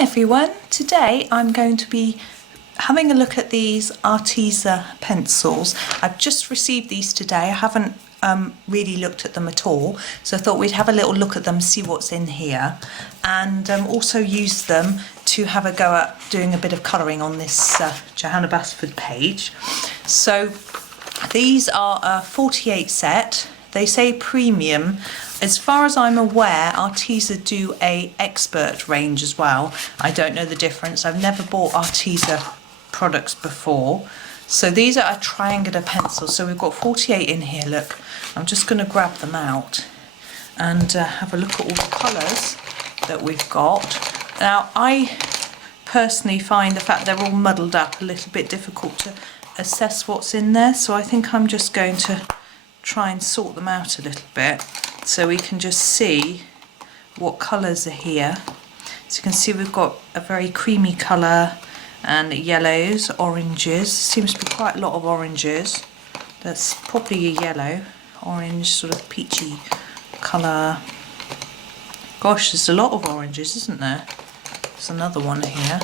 Hi everyone, today I'm going to be having a look at these Arteza pencils. I've just received these today. I haven't really looked at them at all, so I thought we'd have a little look at them, see what's in here, and also use them to have a go at doing a bit of colouring on this Johanna Basford page. So these are a 48 set. They say premium. As far as I'm aware, Arteza do a expert range as well. I don't know the difference. I've never bought Arteza products before. So these are a triangular pencil. So we've got 48 in here, look. I'm just going to grab them out and have a look at all the colours that we've got. Now, I personally find the fact they're all muddled up a little bit difficult to assess what's in there. So I think I'm just going to try and sort them out a little bit so we can just see what colours are here. So you can see we've got a very creamy colour and yellows, oranges. Seems to be quite a lot of oranges. That's probably a yellow, orange, sort of peachy colour. Gosh, there's a lot of oranges, isn't there? There's another one here.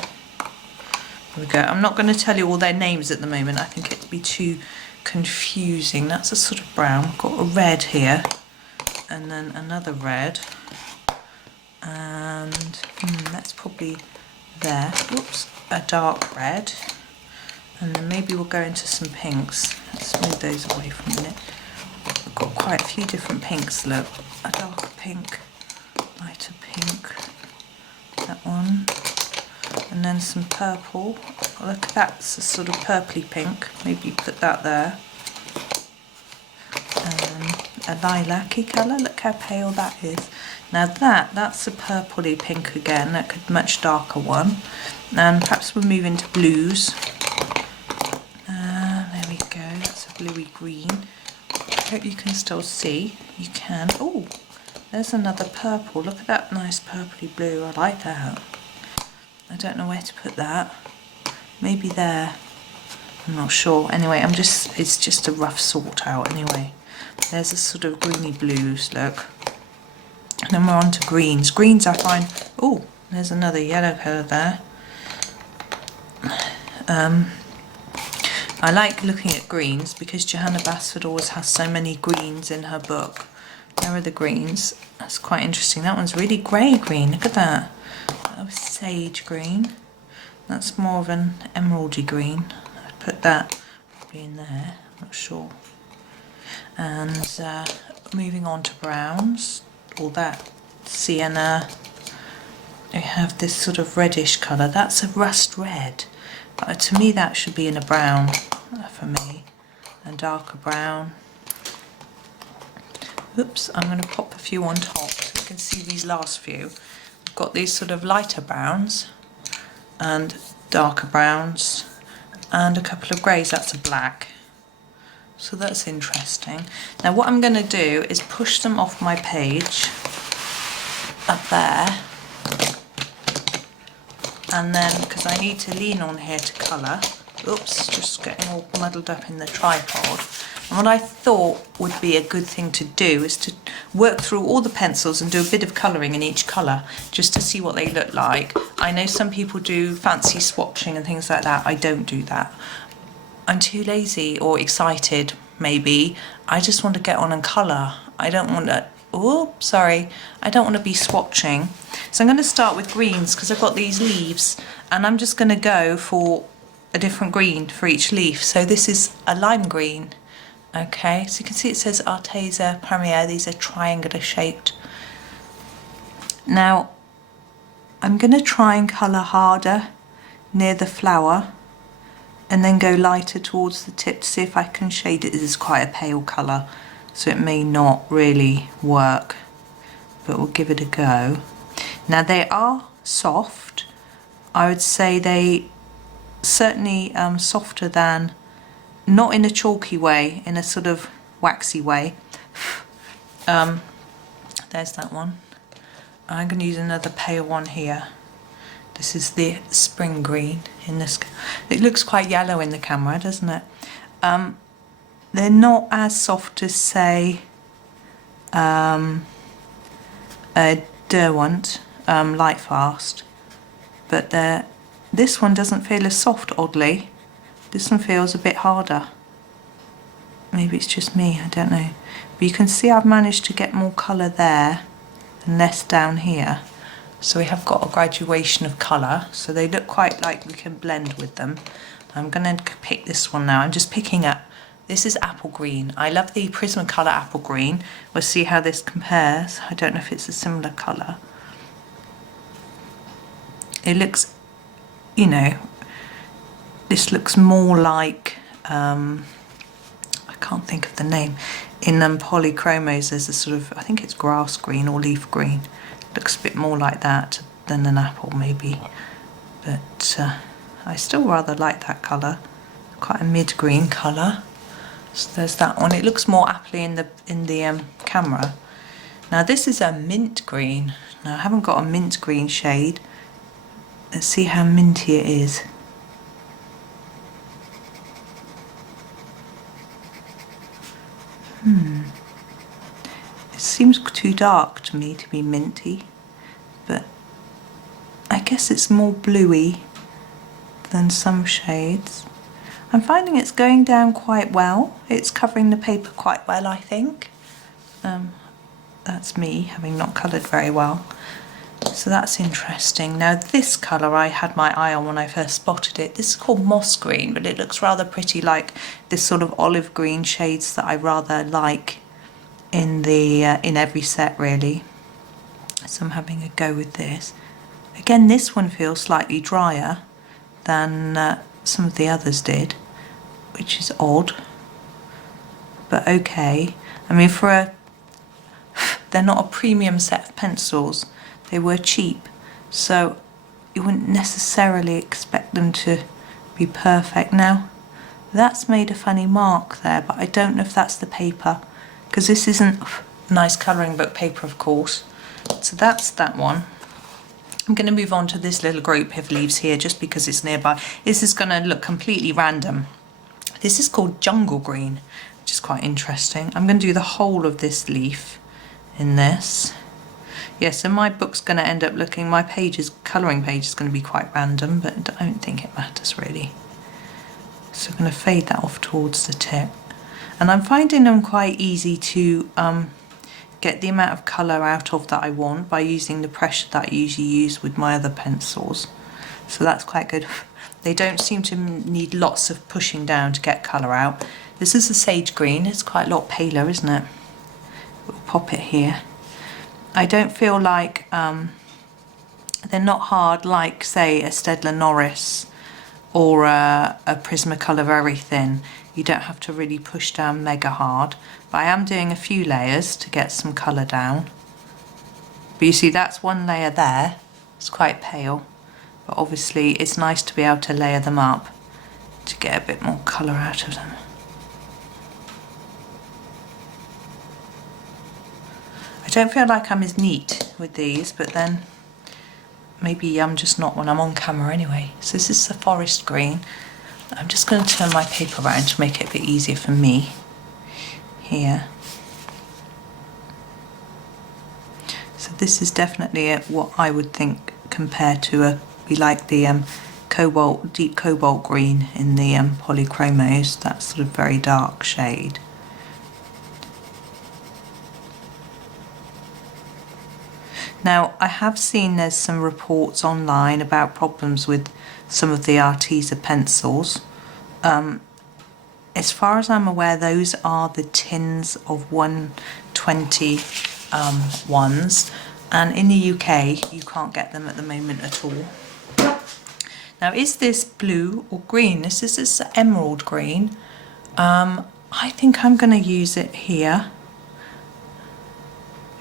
There we go. I'm not going to tell you all their names at the moment. I think it'd be too confusing. That's a sort of brown. Got a red here, and then another red, and that's probably there. Oops, a dark red, and then maybe we'll go into some pinks. Let's move those away for a minute. We've got quite a few different pinks. Look, a darker pink, lighter pink, that one, and then some purple. Look, that's a sort of purpley pink. Maybe put that there. A lilac-y colour. Look how pale that is. Now that's a purpley pink again. That could be a much darker one. And perhaps we'll move into blues. There we go. That's a bluey green. I hope you can still see. You can. Oh, there's another purple. Look at that nice purpley blue. I like that. I don't know where to put that. Maybe there. I'm not sure. Anyway, it's just a rough sort out anyway. There's a sort of greeny blues, look. And then we're on to greens. Greens I find, oh, there's another yellow colour there. I like looking at greens because Johanna Basford always has so many greens in her book. There are the greens. That's quite interesting. That one's really grey green. Look at that. That was sage green. That's more of an emeraldy green. I'd put that probably in there. I'm not sure. And moving on to browns, all that sienna. We have this sort of reddish colour. That's a rust red, but to me that should be in a brown for me, a darker brown. Oops, I'm going to pop a few on top so you can see these last few. We've got these sort of lighter browns and darker browns and a couple of greys. That's a black. So that's interesting. Now what I'm going to do is push them off my page up there, and then because I need to lean on here to colour. Oops, just getting all muddled up in the tripod. And what I thought would be a good thing to do is to work through all the pencils and do a bit of colouring in each colour just to see what they look like. I know some people do fancy swatching and things like that. I don't do that. I'm too lazy or excited, maybe. I just want to get on and colour. I don't want to, I don't want to be swatching. So I'm going to start with greens because I've got these leaves and I'm just going to go for a different green for each leaf. So this is a lime green. Okay, so you can see it says Arteza Premium. These are triangular shaped. Now, I'm going to try and colour harder near the flower and then go lighter towards the tip to see if I can shade it. This is quite a pale colour, so it may not really work, but we'll give it a go. Now they are soft. I would say they certainly softer than, not in a chalky way, in a sort of waxy way. There's that one. I'm going to use another pale one here. This is the spring green in this. It looks quite yellow in the camera, doesn't it? They're not as soft as, say, a Derwent Light Fast. but this one doesn't feel as soft, oddly. This one feels a bit harder. Maybe it's just me, I don't know. But you can see I've managed to get more colour there and less down here. So we have got a graduation of colour, so they look quite like we can blend with them. I'm going to pick this one now. I'm just picking up, this is apple green. I love the Prismacolor apple green. We'll see how this compares. I don't know if it's a similar colour. It looks, you know, this looks more like, I can't think of the name. In polychromos there's a sort of, I think it's grass green or leaf green. Looks a bit more like that than an apple maybe. But I still rather like that colour. Quite a mid-green colour. So there's that one. It looks more appley in the camera. Now this is a mint green. Now I haven't got a mint green shade. Let's see how minty it is. It seems too dark to me to be minty, but I guess it's more bluey than some shades. I'm finding it's going down quite well. It's covering the paper quite well, I think. That's me having not coloured very well. So that's interesting. Now this colour I had my eye on when I first spotted it. This is called moss green, but it looks rather pretty like this sort of olive green shades that I rather like in the in every set really. So I'm having a go with this. Again, this one feels slightly drier than some of the others did, which is odd, but okay. I mean, they're not a premium set of pencils. They were cheap, so you wouldn't necessarily expect them to be perfect. Now, that's made a funny mark there, but I don't know if that's the paper, because this isn't nice colouring book paper, of course. So that's that one. I'm going to move on to this little group of leaves here, just because it's nearby. This is going to look completely random. This is called Jungle Green, which is quite interesting. I'm going to do the whole of this leaf in this. Yeah, so my book's going to end up looking, my colouring page is going to be quite random, but I don't think it matters really. So I'm going to fade that off towards the tip. And I'm finding them quite easy to get the amount of colour out of that I want by using the pressure that I usually use with my other pencils. So that's quite good. They don't seem to need lots of pushing down to get colour out. This is a sage green, it's quite a lot paler, isn't it? We'll pop it here. I don't feel like they're not hard like, say, a Staedtler Norris or a Prismacolor very thin. You don't have to really push down mega hard. But I am doing a few layers to get some colour down. But you see, that's one layer there. It's quite pale. But obviously it's nice to be able to layer them up to get a bit more colour out of them. I don't feel like I'm as neat with these, but then maybe I'm just not when I'm on camera anyway. So this is the forest green. I'm just going to turn my paper around to make it a bit easier for me here. So this is definitely what I would think compared to be like the deep cobalt green in the polychromos, that sort of very dark shade. Now, I have seen there's some reports online about problems with some of the Arteza pencils. As far as I'm aware, those are the tins of 120 ones, and in the UK you can't get them at the moment at all. Now, is this blue or green? This is emerald green. I think I'm going to use it here.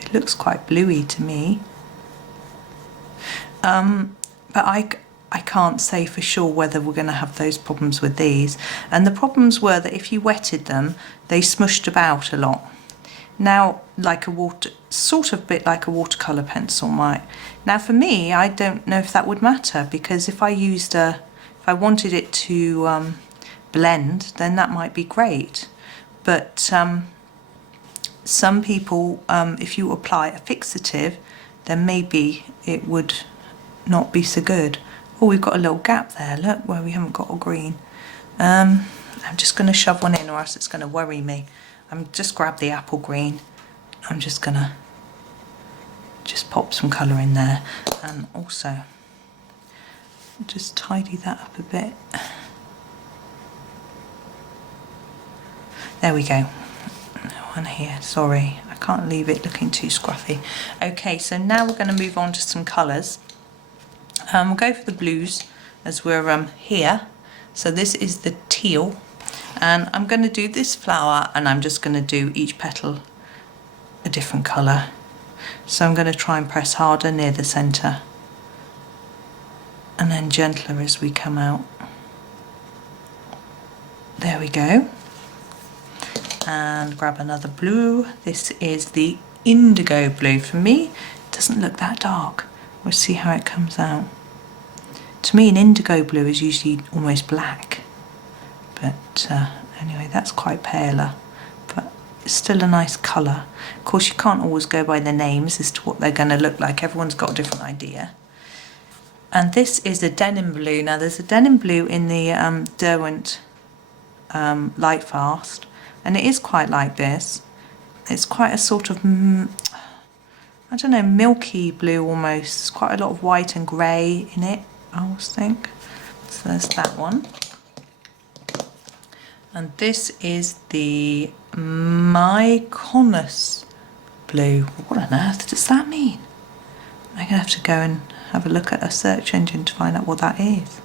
It looks quite bluey to me. But I can't say for sure whether we're going to have those problems with these. And the problems were that if you wetted them, they smushed about a lot. Now, like sort of bit like a watercolour pencil might. Now for me, I don't know if that would matter, because if I wanted it to blend, then that might be great. But some people, if you apply a fixative, then maybe it would not be so good. Oh, we've got a little gap there, look, where we haven't got a green. I'm just going to shove one in or else it's going to worry me. I'm just grab the apple green. I'm just going to just pop some colour in there, and also just tidy that up a bit. There we go. One here, sorry, I can't leave it looking too scruffy. Okay, so now we're going to move on to some colours. We'll go for the blues as we're here. So this is the teal, and I'm going to do this flower, and I'm just going to do each petal a different colour. So I'm going to try and press harder near the centre and then gentler as we come out. There we go. And grab another blue. This is the indigo blue. For me, it doesn't look that dark. We'll see how it comes out. To me, an indigo blue is usually almost black. But anyway, that's quite paler. But it's still a nice colour. Of course, you can't always go by the names as to what they're going to look like. Everyone's got a different idea. And this is a denim blue. Now, there's a denim blue in the Derwent Light Fast. And it is quite like this. It's quite a sort of, I don't know, milky blue almost. There's quite a lot of white and grey in it, I always think. So there's that one. And this is the Mykonos blue. What on earth does that mean? I'm going to have to go and have a look at a search engine to find out what that is.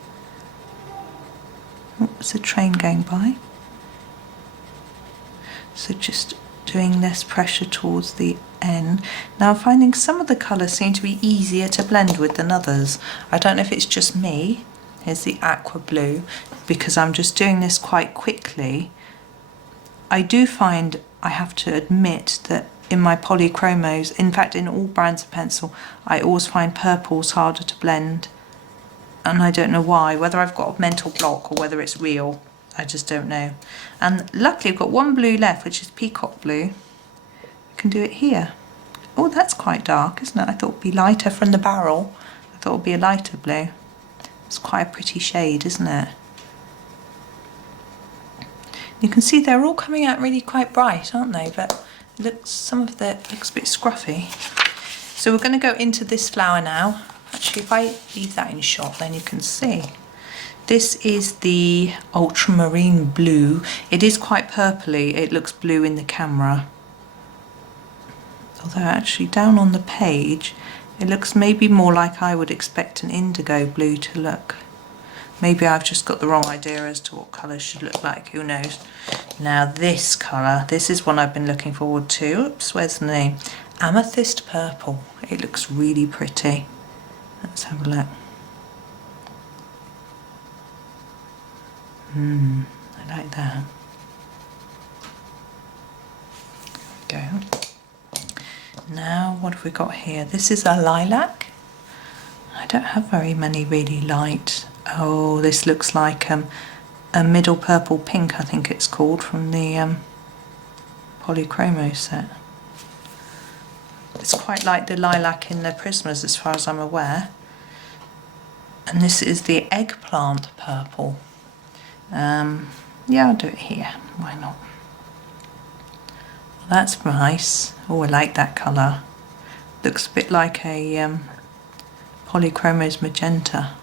Oh, there's a train going by. So just doing less pressure towards the end. Now I'm finding some of the colours seem to be easier to blend with than others. I don't know if it's just me. Here's the aqua blue, because I'm just doing this quite quickly. I do find, I have to admit, that in my polychromos, in fact in all brands of pencil, I always find purples harder to blend. And I don't know why, whether I've got a mental block or whether it's real. I just don't know. And luckily I've got one blue left, which is peacock blue. You can do it here. Oh, that's quite dark, isn't it? I thought it would be lighter from the barrel. I thought it would be a lighter blue. It's quite a pretty shade, isn't it? You can see they're all coming out really quite bright, aren't they? But it looks, some of it looks a bit scruffy. So we're going to go into this flower now. Actually, if I leave that in shot, then you can see. This is the ultramarine blue. It is quite purpley. It looks blue in the camera. Although actually down on the page, it looks maybe more like I would expect an indigo blue to look. Maybe I've just got the wrong idea as to what colours should look like, who knows. Now this colour, this is one I've been looking forward to. Oops, where's the name? Amethyst purple. It looks really pretty. Let's have a look. I like that. There we go. Now what have we got here? This is a lilac. I don't have very many really light. Oh, this looks like a middle purple pink, I think it's called, from the Polychromo set. It's quite like the lilac in the Prismas as far as I'm aware. And this is the eggplant purple. Yeah, I'll do it here. Why not? Well, that's nice. Oh, I like that colour. Looks a bit like a Polychromo's magenta.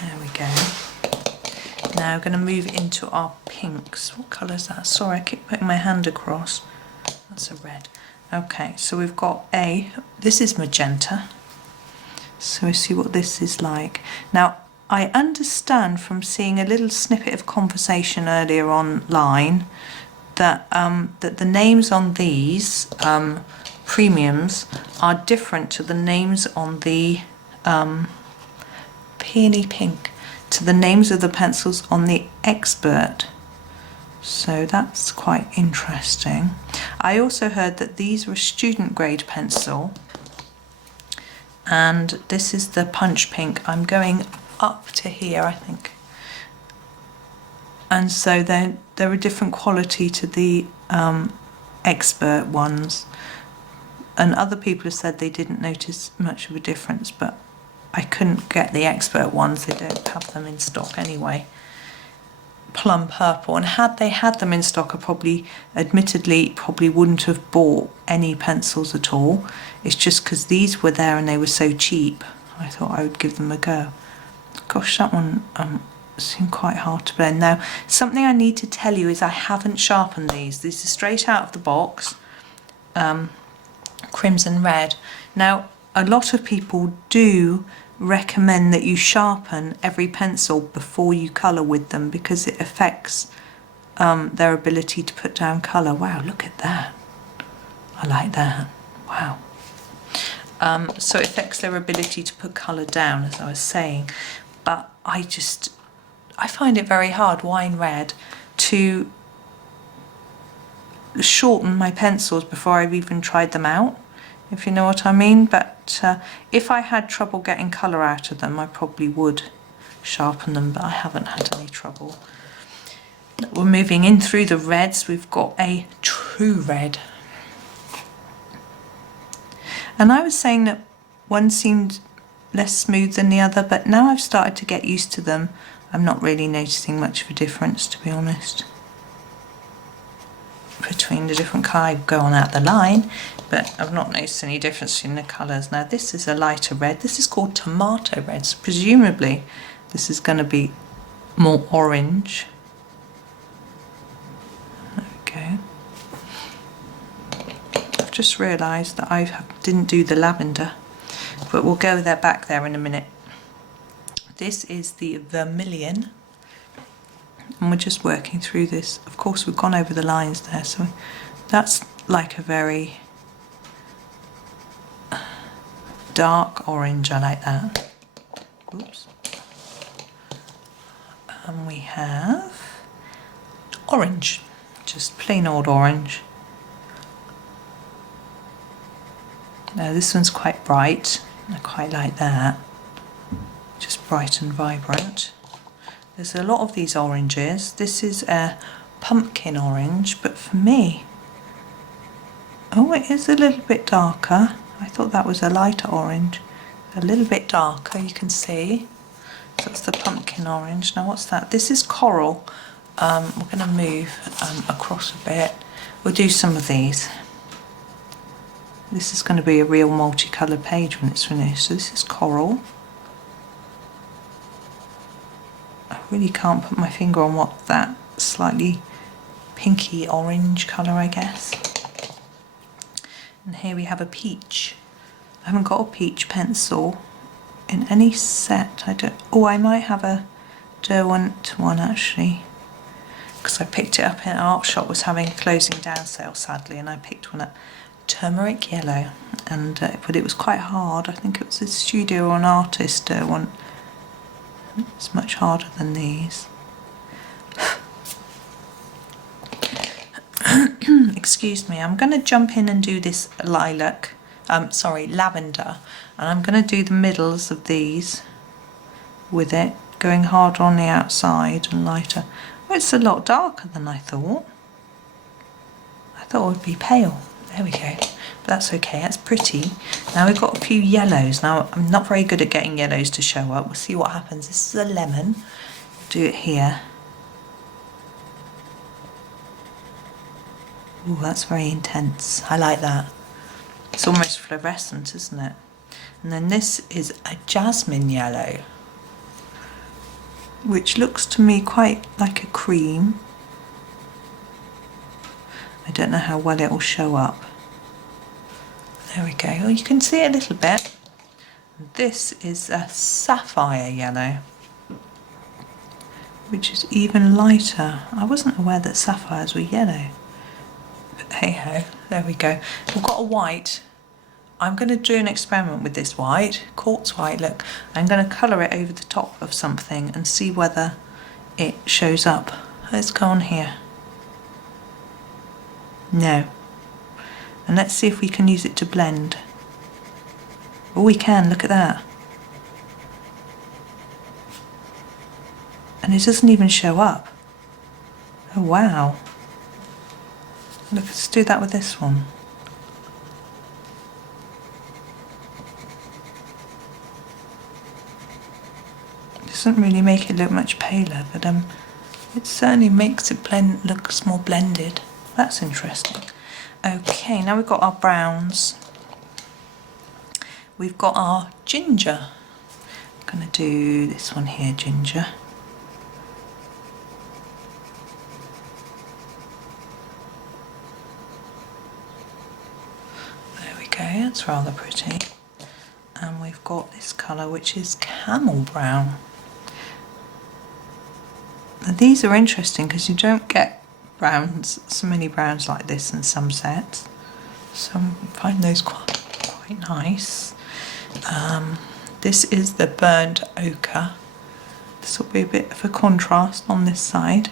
There we go. Now we're going to move into our pinks. What colour is that? Sorry, I keep putting my hand across. That's a red. Okay, so we've got this is magenta. So we see what this is like. Now, I understand from seeing a little snippet of conversation earlier online that that the names on these premiums are different to the names on the peony pink, to the names of the pencils on the Expert. So that's quite interesting. I also heard that these were student grade pencil, and this is the punch pink. I'm going up to here, I think. And so then they're a different quality to the Expert ones. and other people have said they didn't notice much of a difference, but I couldn't get the expert ones. They don't have them in stock anyway. Plum purple, and had they had them in stock, I probably wouldn't have bought any pencils at all. It's just because these were there and they were so cheap, I thought I would give them a go. Gosh, that one seemed quite hard to blend. Now, something I need to tell you is I haven't sharpened these. These are straight out of the box, crimson red. Now, a lot of people do recommend that you sharpen every pencil before you colour with them because it affects their ability to put down colour. Wow, look at that. I like that. Wow. So it affects their ability to put colour down, as I was saying. But I find it very hard, wine red, to shorten my pencils before I've even tried them out, if you know what I mean. But if I had trouble getting colour out of them, I probably would sharpen them, but I haven't had any trouble. We're moving in through the reds. We've got a true red. And I was saying that one seemed less smooth than the other, but now I've started to get used to them, I'm not really noticing much of a difference, to be honest, between the different colours. I go on out the line, but I've not noticed any difference in the colours. Now this is a lighter red. This is called tomato red, so presumably this is going to be more orange. There we go. I've just realised that I didn't do the lavender, but we'll go back there in a minute. This is the vermilion, and we're just working through this. Of course, we've gone over the lines there, so that's like a very dark orange. I like that. Oops. And we have orange, just plain old orange. Now this one's quite bright. I quite like that. Just bright and vibrant. There's a lot of these oranges. This is a pumpkin orange, but for me, oh, it is a little bit darker. I thought that was a lighter orange. A little bit darker, you can see. So that's the pumpkin orange. Now what's that? This is coral. We're going to move across a bit. We'll do some of these. This is going to be a real multicoloured page when it's finished. So this is coral. I really can't put my finger on what that slightly pinky orange colour, I guess. And here we have a peach. I haven't got a peach pencil in any set. I might have a Derwent one actually, because I picked it up in an art shop. Was having a closing down sale sadly, and I picked one up. Turmeric yellow, and but it was quite hard. I think it was a studio or an artist one. It's much harder than these. Excuse me, I'm going to jump in and do this lavender, and I'm going to do the middles of these with it, going harder on the outside and lighter. Oh, it's a lot darker than I thought. I thought it would be pale. There we go, but that's okay, that's pretty. Now we've got a few yellows. Now I'm not very good at getting yellows to show up. We'll see what happens. This is a lemon. Do it here. Ooh, that's very intense. I like that. It's almost fluorescent, isn't it? And then this is a jasmine yellow, which looks to me quite like a cream. I don't know how well it will show up. There we go. Well, you can see it a little bit. This is a sapphire yellow, which is even lighter. I wasn't aware that sapphires were yellow. But hey ho, there we go. We've got a white. I'm going to do an experiment with this white, quartz white, look. I'm going to colour it over the top of something and see whether it shows up. Let's go on here. No. And let's see if we can use it to blend. Oh, we can, look at that. And it doesn't even show up. Oh wow. Look, let's do that with this one. doesn't really make it look much paler, but it certainly makes it looks more blended. That's interesting. Okay, now we've got our browns. We've got our ginger. I'm going to do this one here, ginger. There we go, that's rather pretty. And we've got this colour which is camel brown. Now these are interesting because you don't get browns, so many browns like this in some sets. So I find those quite nice. This is the burnt ochre. This will be a bit of a contrast on this side.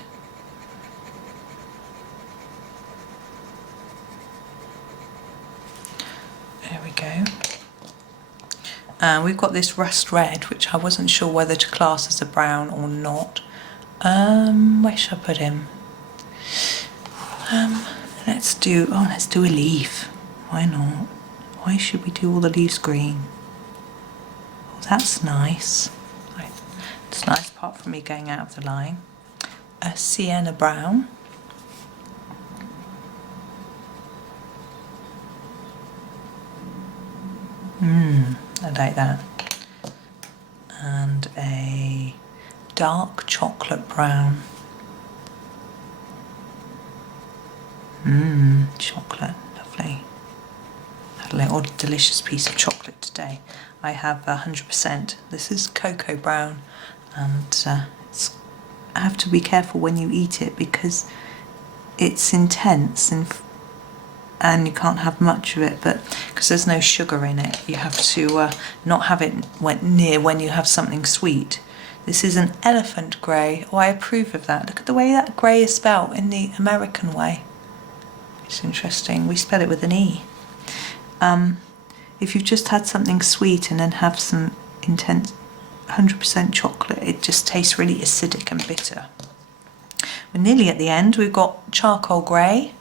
There we go. We've got this rust red, which I wasn't sure whether to class as a brown or not. Where should I put him? Let's do a leaf. Why not? Why should we do all the leaves green? Oh, that's nice. It's nice apart from me going out of the line. A sienna brown. I like that. And a dark chocolate brown. Chocolate, lovely. Had a little delicious piece of chocolate today. I have 100%. This is cocoa brown, and I have to be careful when you eat it because it's intense and you can't have much of it, but because there's no sugar in it, you have to not have it near when you have something sweet. This is an elephant grey. Oh, I approve of that. Look at the way that grey is spelt in the American way. It's interesting. We spell it with an E. If you've just had something sweet and then have some intense 100% chocolate, it just tastes really acidic and bitter. We're nearly at the end. We've got charcoal grey,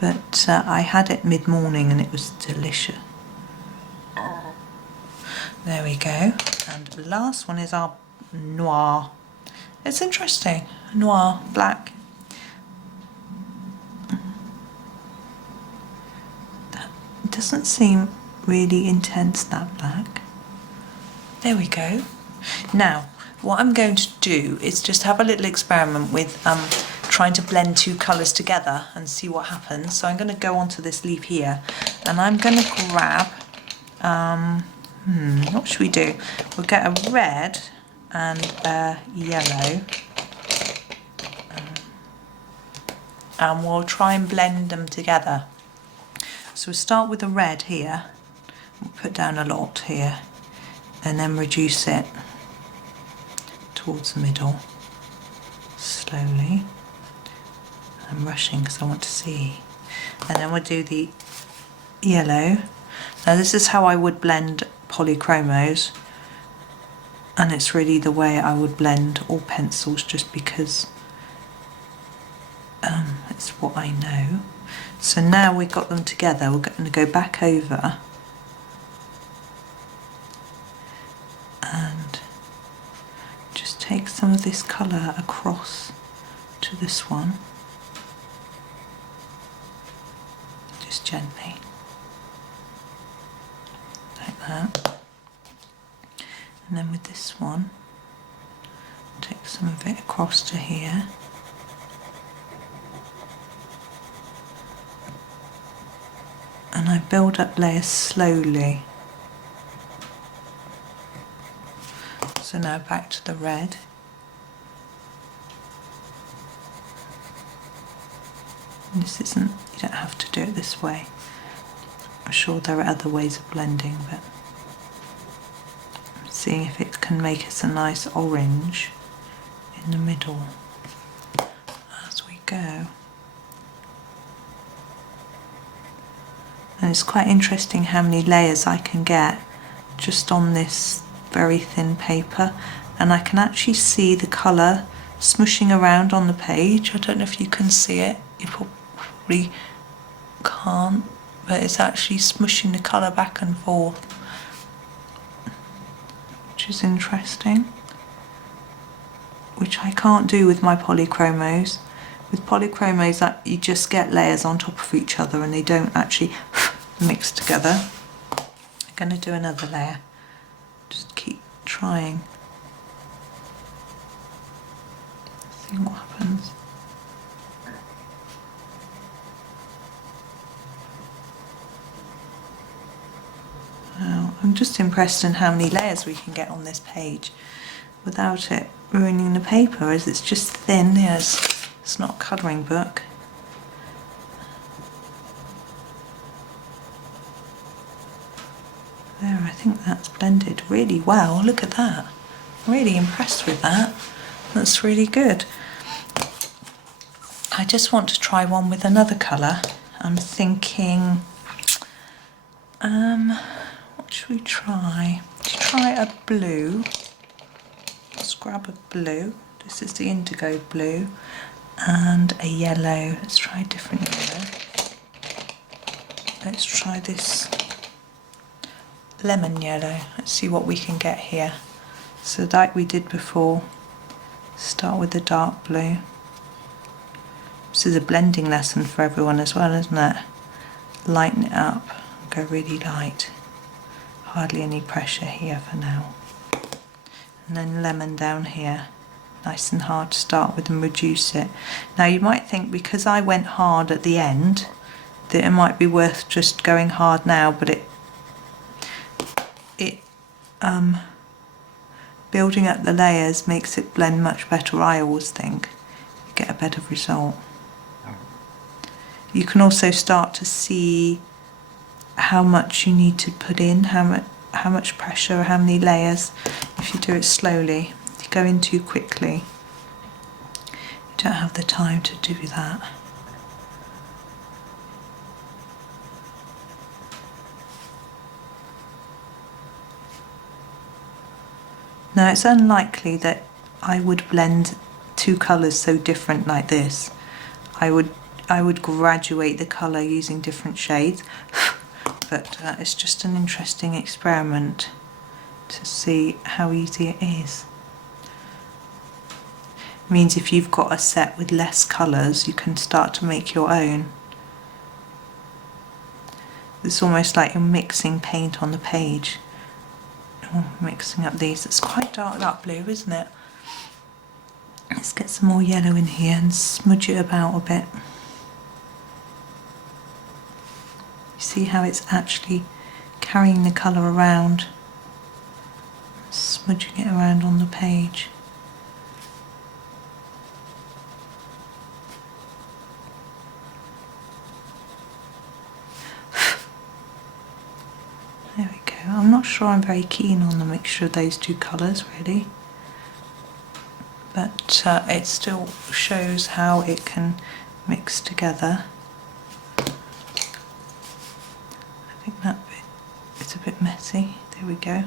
but I had it mid-morning and it was delicious. There we go. And the last one is our noir. It's interesting. Noir, black. It doesn't seem really intense, that black. There we go. Now, what I'm going to do is just have a little experiment with trying to blend two colours together and see what happens. So I'm going to go onto this leaf here and I'm going to grab, what should we do? We'll get a red and a yellow and we'll try and blend them together. So we'll start with the red here, we'll put down a lot here and then reduce it towards the middle slowly. I'm rushing because I want to see. And then we'll do the yellow. Now this is how I would blend polychromos, and it's really the way I would blend all pencils just because it's what I know. So now we've got them together, we're going to go back over and just take some of this colour across to this one, just gently, like that. And then with this one, take some of it across to here. And I build up layers slowly. So now back to the red. And this isn't, you don't have to do it this way. I'm sure there are other ways of blending, but I'm seeing if it can make us a nice orange in the middle as we go. And it's quite interesting how many layers I can get just on this very thin paper, and I can actually see the colour smushing around on the page. I don't know if you can see it, you probably can't, but it's actually smushing the colour back and forth, which which is interesting, which I can't do with my polychromos. With polychromos, that you just get layers on top of each other and they don't actually mix together. I'm going to do another layer. Just keep trying. See what happens. Now, I'm just impressed in how many layers we can get on this page without it ruining the paper, as it's just thin. Yes. It's not a colouring book. There, I think that's blended really well. Look at that. I'm really impressed with that. That's really good. I just want to try one with another colour. I'm thinking, what should we try? Let's try a blue. Let's grab a blue. This is the indigo blue. And a yellow. Let's try a different yellow. Let's try this lemon yellow. Let's see what we can get here. So like we did before, start with the dark blue. This is a blending lesson for everyone as well, isn't it? Lighten it up, go really light. Hardly any pressure here for now. And then lemon down here. Nice and hard to start with and reduce it. Now you might think because I went hard at the end that it might be worth just going hard now, but it building up the layers makes it blend much better. I always think you get a better result. You can also start to see how much you need to put in, how much pressure, how many layers if you do it slowly. Go in too quickly, you don't have the time to do that. Now it's unlikely that I would blend two colours so different like this. I would graduate the colour using different shades, but it's just an interesting experiment to see how easy it is. Means if you've got a set with less colours, you can start to make your own. It's almost like you're mixing paint on the page. Oh, mixing up these. It's quite dark blue, isn't it? Let's get some more yellow in here and smudge it about a bit. You see how it's actually carrying the colour around, smudging it around on the page. There we go. I'm not sure I'm very keen on the mixture of those two colours really, but it still shows how it can mix together. I think that bit is a bit messy. There we go.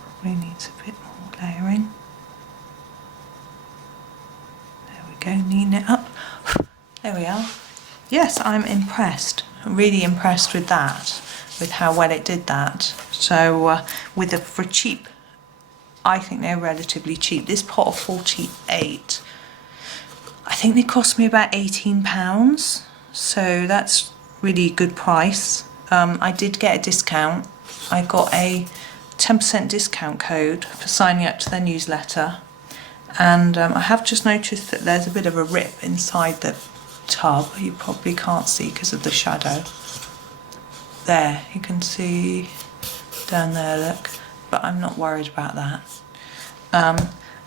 Probably needs a bit more layering. There we go, neaten it up. There we are. Yes, I'm impressed. I'm really impressed with that, with how well it did that. So for cheap, I think they're relatively cheap. This pot of 48, I think they cost me about £18. So that's really a good price. I did get a discount. I got a 10% discount code for signing up to their newsletter. And I have just noticed that there's a bit of a rip inside the tub. You probably can't see because of the shadow. There, you can see down there, look, but I'm not worried about that.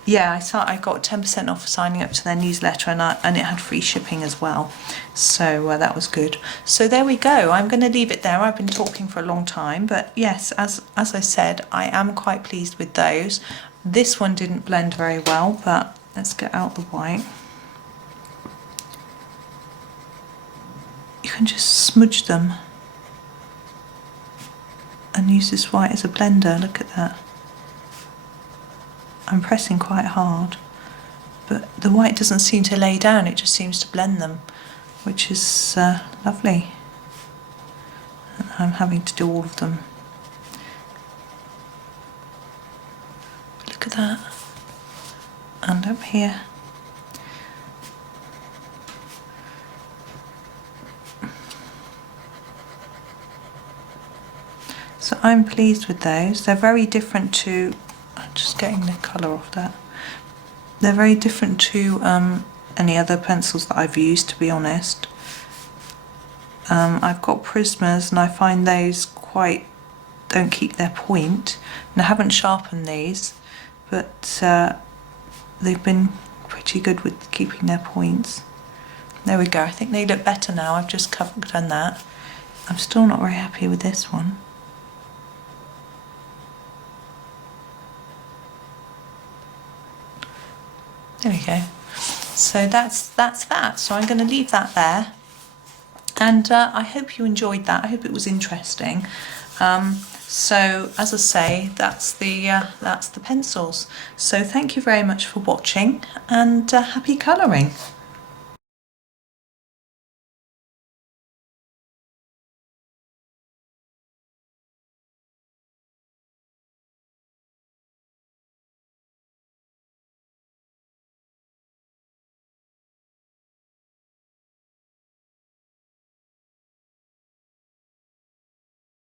Yeah, I got 10% off for signing up to their newsletter, and it had free shipping as well, so that was good. So there we go. I'm going to leave it there. I've been talking for a long time, but yes, as I said, I am quite pleased with those. This one didn't blend very well, but let's get out the white. You can just smudge them and use this white as a blender. Look at that. I'm pressing quite hard, but the white doesn't seem to lay down, it just seems to blend them, which is lovely. And I'm having to do all of them at that, and up here. So I'm pleased with those. They're very different to, I'm just getting the colour off that. They're very different to any other pencils that I've used, to be honest. I've got Prismas and I find those don't keep their point. And I haven't sharpened these, but they've been pretty good with keeping their points. There we go, I think they look better now. I've just done that. I'm still not very happy with this one. There we go. So that's that. So I'm going to leave that there. And I hope you enjoyed that. I hope it was interesting. So as I say, that's the pencils. So thank you very much for watching, and happy colouring.